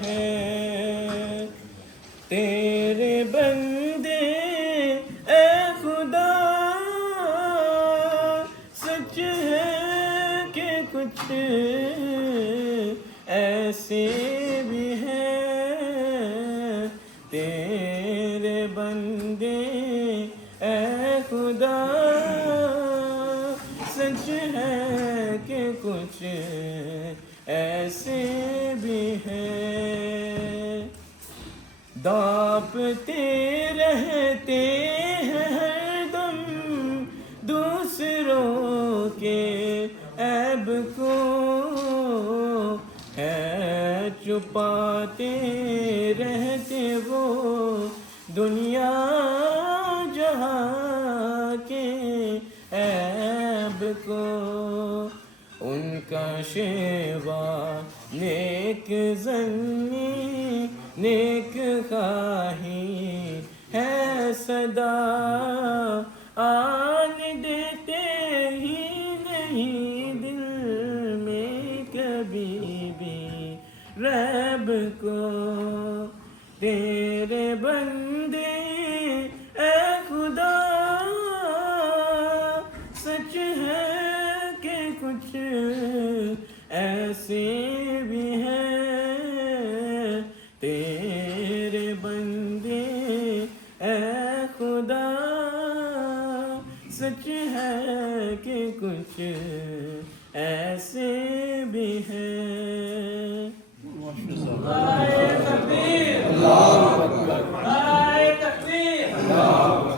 ہے تیرے بندے اے خدا، سچ ہے کہ کچھ ایسے بھی ہیں تیرے بندے اے خدا، سچ ہے کہ کچھ ایسے بھی ہیں داپتے رہتے ہیں ہر دم دوسروں کے عیب کو، ہے چھپاتے رہتے وہ دنیا جہاں کے عیب کو، ان کا شیوا نیک ظنی نیک خواہی ہے صدا، آنے دیتے ہی نہیں دل میں کبھی بھی ریب کو، تیرے بندے اے خدا، سچ ہے کہ کچھ ایسے بھی ہیں تیرے بندے اے خدا، سچ ہے کہ کچھ ایسے بھی ہیں۔ نعرہ تکبیر، اللہ اکبر، نعرہ تکبیر، اللہ